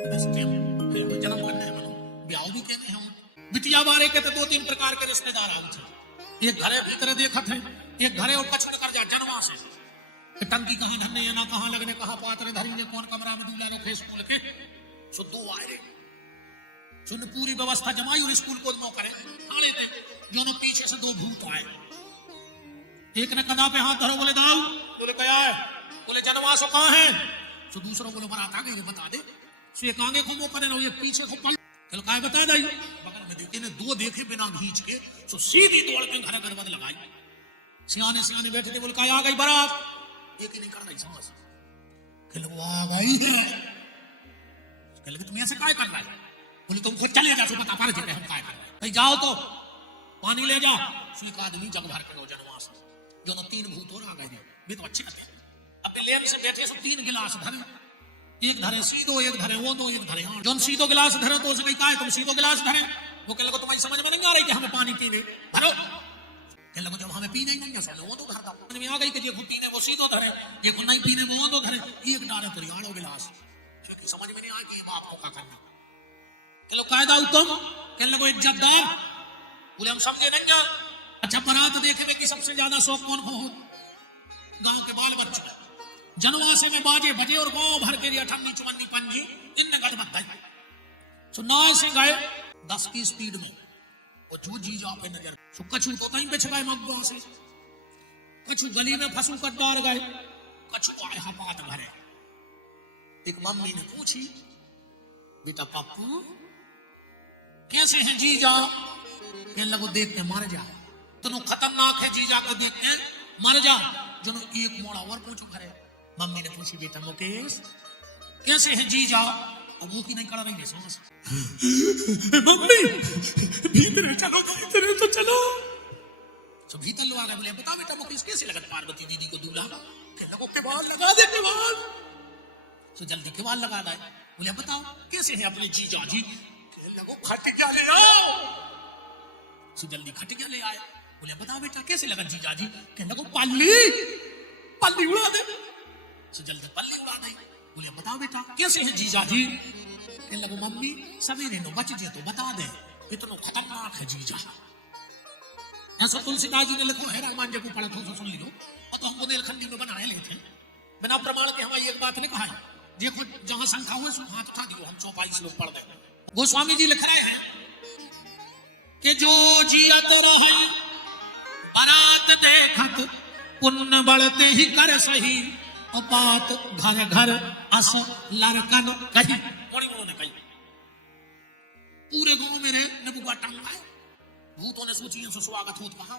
जन्म करने मनो ब्याह भी कहने हम बिटिया बारे के तो 2-3 प्रकार के रिश्तेदार आउ छे। एक घरे भीतर देखत है, एक घरे और कछड़ कर जा जनवा से टंकी कहां धरने या ना कहां लगने कहां पात्र धरी ने कौन कमरा में दूल्हा ने फेस खोल के सो दो आए रे सुन पूरी व्यवस्था जमाई और स्कूल को मौ करे खाने दे जो न पीछे से 2 भूत आए। एक ने कदा पे हाथ धरो बोले दाऊ बोले क्या है बोले जनवा सो कहां है सो दूसरों बोले बारात आ गई बता दे सो एक आगे को मो करे ना ये पीछे को पल चल काय बता दई बगल में देखे ने 2 देखे बिना खींच के सो सीधी दौड़ के घर गरबद लगाई। सियाने सियाने बैठे थे बोले काय आ गई बारात एक ही नहीं कर रही समझ कि लोग आ गई कहले तुम ऐसे काय कर रहा है बोले तुम खुद चले जा सो बता पर हम काय कर रहे हैं भाई जाओ तो पानी ले जा एक आदमी जग भर के जनवास जो न 3 भूत और आ गए वे तो अच्छे करते अब लेन से बैठे सब 3 गिलास धरे एक धरे सीधो एक धरे वो दो एक धरे जो सीधो गिलास धरे तो उसने कहा तुम सीधो गिलास धरे वो कह लगा तुम्हारी समझ में नहीं आ रही कि हमें पानी पीने भरो कह लगा जब हमें पीने ही नहीं है वो तो धरता समझ में आ गई कि ये पीने वो सीधो धरे ये को नहीं पीने वो तो धरे एक डारे पर यारो गिलास क्योंकि समझ में नहीं आ कि ये बाप को क्या करना कह लो कायदा उत्तम कह लगो इज्जतदार बोले हम समझे नहीं क्या अच्छा बारात देखने की सबसे ज्यादा शौक कौन को हो गांव के बाल बच्चे जनवासे में बाजे बजे और गांव भर के लिए 98 54 पंजी इनने गट बताई सो ना से गए 10 की स्पीड में वो जो जी जा पे नजर सो कछु तो नहीं बिछ गए मग्गों से कछु गली में फंसू कर डार गए कछु आए हाथ भरे। एक मम्मी ने पूछी बेटा पप्पू कैसे हैं जीजा कहने लगो देख के मर जा तनु खतरनाक है जीजा को देख के मर जा जनो एक मोड़ा और पूछो घरे। मम्मी ने पूछी बेटा मुकेश कैसे है जीजा और मुंह की नहीं कर रही है समझ मम्मी भीतर चलो तो चलो तो भीतर लोग आ गए बोले बता बेटा मुकेश कैसे लगा पार्वती दीदी को दूल्हा कहने लगो के बाल लगा दे के बाल तो जल्दी के बाल लगा दे बोले बताओ कैसे है अपने जीजा जी कहने लगो खटिया ले आओ सो जल्दी खटिया ले आए बोले बता बेटा कैसे लगा जीजा जी कहने लगो पल्ली उड़ा दे सो जल्दी पल्ली उड़ा दे बोले बता बेटा कैसे है जीजा जी कहने लगो मम्मी सवेरे नो बच जे तो बता दे इतना खतरनाक है जीजा। ऐसा तुलसीदास जी ने लिखो है रामायण जब पढ़ा तो सुन लियो और तो हमको नीलखंडी में बनाए लेते बिना प्रमाण के हमारी एक बात नहीं कहा है देखो जहां शंका हुए सो हाथ उठा दियो हम 122 लोग पढ़ दे। गोस्वामी जी लिख रहे हैं कि जो जियत रहे बारात देखत पुण्य बढ़ते ही कर सही और बात घर घर अस लड़कन कही ने कही पूरे गांव में रहे नबुआ टंगा है भूतों ने सोची है स्वागत होत कहा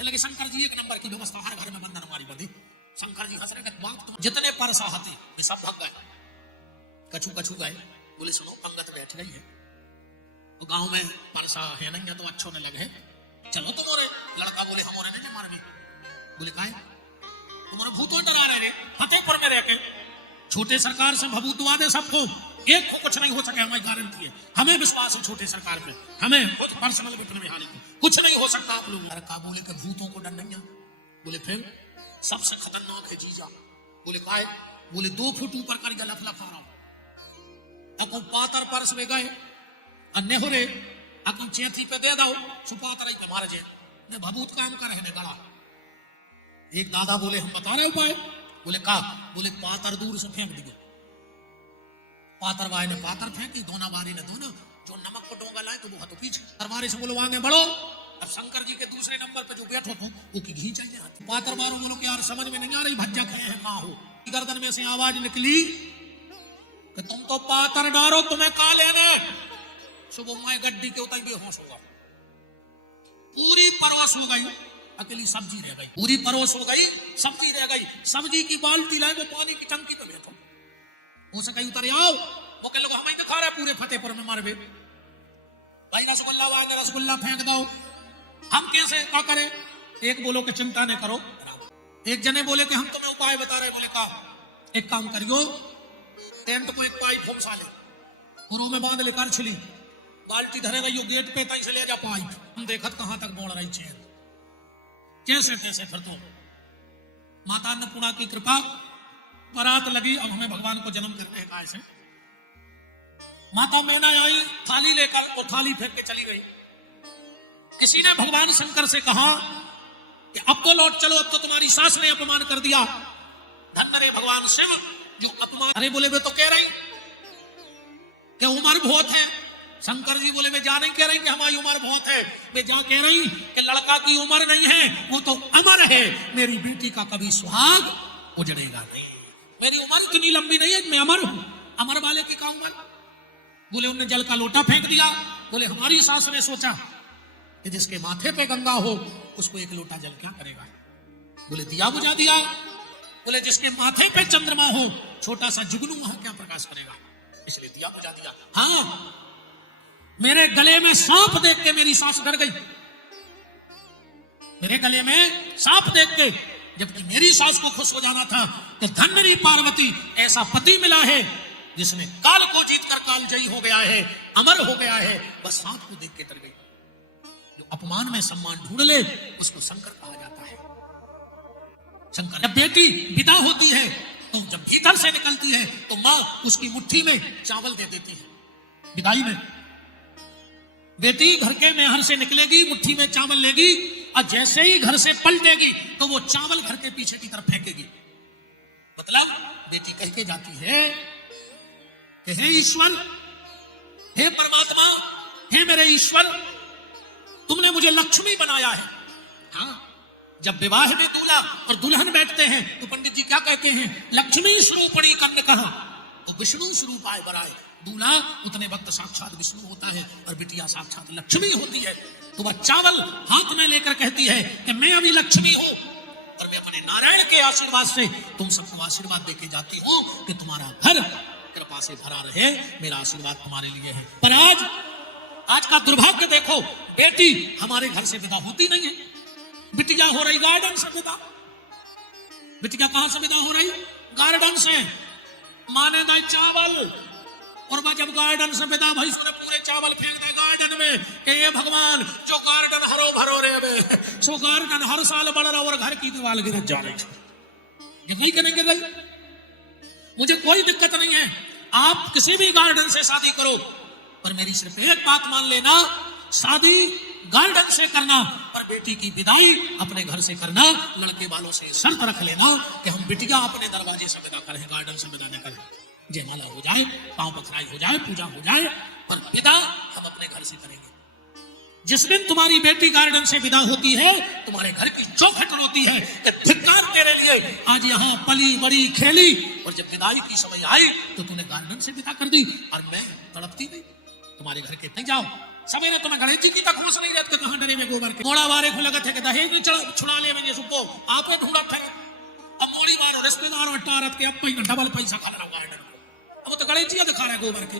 लेकिन शंकर जी 1 नंबर की व्यवस्था हर घर में बंधन हमारी बंधी शंकर जी हंस रहे बात जितने परसा हते वे सब भग गए कछु गए बोले सुनो पंगत बैठ गई है और गांव में परसा है नहीं तो अच्छों ने लगे चलो तुम्हारे लड़का बोले हमारे नहीं मारे बोले काहे तुम्हारे भूतों डरा रहे रे फतेहपुर में रह के छोटे सरकार से भभूतवा दे सबको एक को कुछ नहीं हो सके हमारी गारंटी है हमें विश्वास है छोटे सरकार पे हमें खुद पर्सनल विपिन बिहारी को कुछ नहीं हो सकता आप लोग लड़का बोले कि भूतों को डर नहीं बोले फिर सबसे खतरनाक है जीजा बोले काहे बोले 2 फुट ऊपर कर गया लफलफ रहा अको पातर परस में गए अन्य हो रे अको चेथी पे दे दो सुपातर ही मारे जे ने भभूत काम कर है ने गड़ा। एक दादा बोले हम बता रहे उपाय बोले का बोले पातर दूर से फेंक दियो पातर भाई ने पातर फेंकी दोना बारी ने दोना जो नमक को डोंगा लाए तो वो हाथों पीछे तरवारी से बोलो आगे बढ़ो। अब शंकर जी के दूसरे नंबर पे जो बैठो तो वो की घी चल जाती पातर मारो बोलो कि यार समझ में नहीं आ रही भज्जा खाए हैं ना हो गर्दन में से आवाज निकली कि तुम तो पातर डारो तुम्हें का लेने सुबह मैं गड्डी के उतर बेहोश होगा पूरी परवश हो गई अकेली सब्जी रह गई पूरी परोस हो गई सब्जी रह गई सब्जी की बाल्टी लाए वो पानी की टंकी पे बैठो हो सके उतर आओ वो कह लोग हमें दिखा रहे पूरे फतेहपुर में मारे भाई रसगुल्ला वाले रसगुल्ला फेंक दो हम कैसे क्या करें एक बोलो कि चिंता नहीं करो एक जने बोले कि हम तुम्हें उपाय बता रहे बोले का एक काम करियो टेंट को एक पाइप हम साले घरों में बांध ले कर छिली बाल्टी धरे रही गेट पे तई से ले जा पाइप हम देखत कहां तक बोल रही छे कैसे कैसे फिर तो माता अन्नपूर्णा की कृपा बारात लगी अब हमें भगवान को जन्म करते हैं कैसे माता मैना आई थाली लेकर, वो थाली फेंक के चली गई। किसी ने भगवान शंकर से कहा कि अब तो लौट चलो, अब तो तुम्हारी सास ने अपमान कर दिया। धन्य रे भगवान शिव जो अपमान। अरे बोले वे तो कह रही कि उम्र बहुत है। शंकर जी बोले वे जा नहीं कह रही कि हमारी उम्र बहुत है, वे जा कह रही कि लड़का की उम्र नहीं है, वो तो अमर है। मेरी बेटी का कभी सुहाग उजड़ेगा नहीं। मेरी उम्र इतनी लंबी नहीं है, मैं अमर हूं। अमर वाले की क्या उम्र? बोले उनने जल का लोटा फेंक दिया। बोले हमारी सास ने सोचा कि जिसके माथे पे गंगा हो उसको एक लोटा जल क्या करेगा। बोले दिया बुझा दिया। बोले जिसके माथे पे चंद्रमा हो, छोटा सा जुगनू वहां क्या प्रकाश करेगा, इसलिए दिया बुझा दिया। हाँ, मेरे गले में सांप देख के मेरी सास डर गई। मेरे गले में सांप देख के, जबकि मेरी सास को खुश हो जाना था कि धन्य पार्वती, ऐसा पति मिला है जिसने काल को जीतकर काल जयी हो गया है, अमर हो गया है। बस सांप को देख के डर गई। जो अपमान में सम्मान ढूंढ ले उसको शंकर कहा जाता है। शंकर। जब बेटी विदा होती है तो जब भीतर से निकलती है तो मां उसकी मुट्ठी में चावल दे देती है। विदाई में बेटी घर के मेहर से निकलेगी, मुट्ठी में चावल लेगी, और जैसे ही घर से पलटेगी तो वो चावल घर के पीछे की तरफ फेंकेगी। मतलब बेटी कह के जाती है कि हे ईश्वर, हे परमात्मा, हे मेरे ईश्वर, तुमने मुझे लक्ष्मी बनाया है। हाँ, जब विवाह में दूल्हा और दुल्हन बैठते हैं तो पंडित जी क्या कहते हैं, लक्ष्मी स्वरूपणी कन्या कहा तो विष्णु स्वरूप आए बराए। दूल्हा उतने वक्त साक्षात विष्णु होता है और बिटिया साक्षात लक्ष्मी होती है। तो वह चावल हाथ में लेकर कहती है कि मैं अभी लक्ष्मी हूं और मैं अपने नारायण के आशीर्वाद से तुम सबको आशीर्वाद देके जाती हूं कि तुम्हारा घर कृपा से भरा रहे, मेरा आशीर्वाद तुम्हारे लिए है। पर आज का दुर्भाग्य देखो, बेटी हमारे घर से विदा होती नहीं है। बिटिया हो रही गार्डन से विदा। बिटिया कहां से विदा हो रही? गार्डन से। माने ना चावल, और वह जब गार्डन से विदा भाई उसने पूरे चावल फेंक दे गार्डन में कि ये भगवान जो गार्डन हरो भरो रे सो गार्डन हर साल बढ़ रहा और घर की दीवार गिर जा रही। ये नहीं करेंगे भाई, मुझे कोई दिक्कत नहीं है, आप किसी भी गार्डन से शादी करो, पर मेरी सिर्फ एक बात मान लेना, शादी गार्डन से करना पर बेटी की विदाई अपने घर से करना। लड़के वालों से शर्त रख लेना कि हम बिटिया अपने दरवाजे से विदा करें, गार्डन से विदा न करें। जयमाला हो जाए, पांव पथराई हो जाए, पूजा हो जाए, पर विदा हम अपने घर से करेंगे। जिस दिन तुम्हारी बेटी गार्डन से विदा होती है तुम्हारे घर की चौखट रोती है कि धिक्कार तेरे लिए, आज यहाँ पली बड़ी खेली और जब विदाई की समय आई तो तूने गार्डन से विदा कर दी और मैं तड़पती नहीं। तुम्हारे घर के नहीं जाओ, सवेरे तुम्हें गणेश जी की तक होश नहीं रहती, कहां डरे में गोबर के मोड़ा वारे को लगत है कि दहेज नहीं छुड़ा ले में सुबह आपे ढूंढा थे। अब मोड़ी वारो रिश्तेदार और टारत के अब डबल पैसा खा रहा गार्डन को, अब तो गणेश जी दिखा रहा है गोबर के।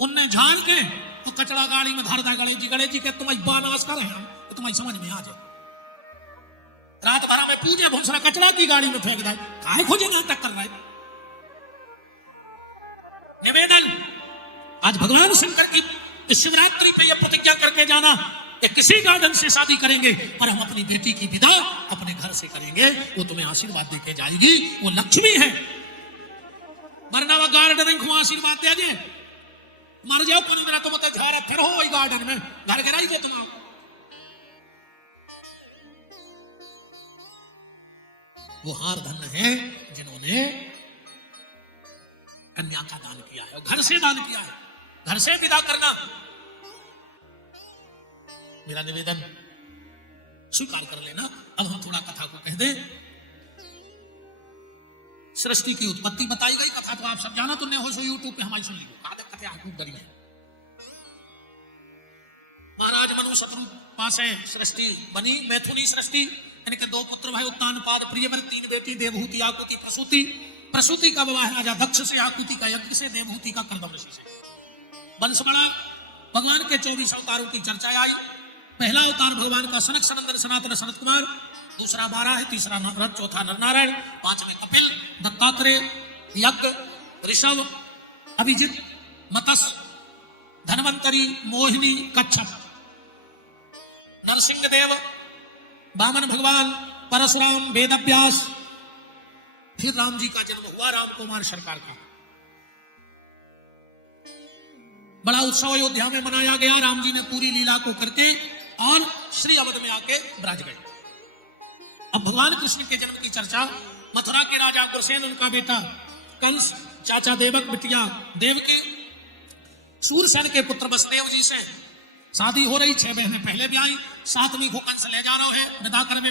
उनने झाड़ के तो कचरा गाड़ी में धर दा गणेश जी के तुम्हारी बानास कर हैं तो तुम्हारी समझ में आ जाए। रात भर में पूजे भूसरा कचरा की गाड़ी में फेंक दे, काहे खोजे यहां तक कर रहा है। निवेदन, आज भगवान शंकर की शिवरात्रि पे यह प्रतिज्ञा करके जाना कि किसी गार्डन से शादी करेंगे पर हम अपनी बेटी की विदा अपने घर से करेंगे, वो तुम्हें आशीर्वाद देके जाएगी, वो लक्ष्मी है। मरना वो गार्डन को आशीर्वाद दे दे, मर जाओ कोई मेरा, तुम तो झारा फिर हो वही गार्डन में घर गिराई जे तुम। वो हार धन्य है जिन्होंने कन्या का दान किया है, घर से दान किया है। घर से विदा करना मेरा निवेदन स्वीकार कर लेना। अब हम थोड़ा कथा को कह दें। सृष्टि की उत्पत्ति बताई गई, कथा तो आप सब जाना तो नहीं हो, सो यूट्यूब पे हमारी सुन लीजिए। कथा खूब डरी है। महाराज मनु शत्रुपा से सृष्टि बनी, मैथुनी सृष्टि, इनके दो पुत्र भाई उत्तानपाद प्रियवर, तीन बेटी देवहूति आकुति प्रसूति। प्रसूति का विवाह राजा दक्ष से, आकुति का यज्ञ से, देवहूति का कर्दम ऋषि से। वंश बड़ा, भगवान के 24 अवतारों की चर्चा आई। पहला अवतार भगवान का सनक सनंदन सनातन सनत कुमार, दूसरा 12 है, तीसरा नरनारायण, चौथा नरनारायण, पांचवें कपिल, दत्तात्रेय, यज्ञ, ऋषभ, अभिजित, मत्स्य, धनवंतरी, मोहिनी, कच्छप, नरसिंह देव, वामन भगवान, परशुराम, वेदव्यास, फिर राम जी का जन्म हुआ, राम कुमार सरकार का। बड़ा उत्सव अयोध्या में मनाया गया। राम जी ने पूरी लीला को करके और श्री अवध में आके विराज गए। अब भगवान कृष्ण के जन्म की चर्चा, मथुरा के राजा उग्रसेन, उनका बेटा कंस, चाचा देवक, बिटिया देवकी, सूरसेन के पुत्र वसुदेव जी से शादी हो रही। 6 बहनें पहले भी आई, 7वीं को कंस ले जा रहे हैं विदा करने में।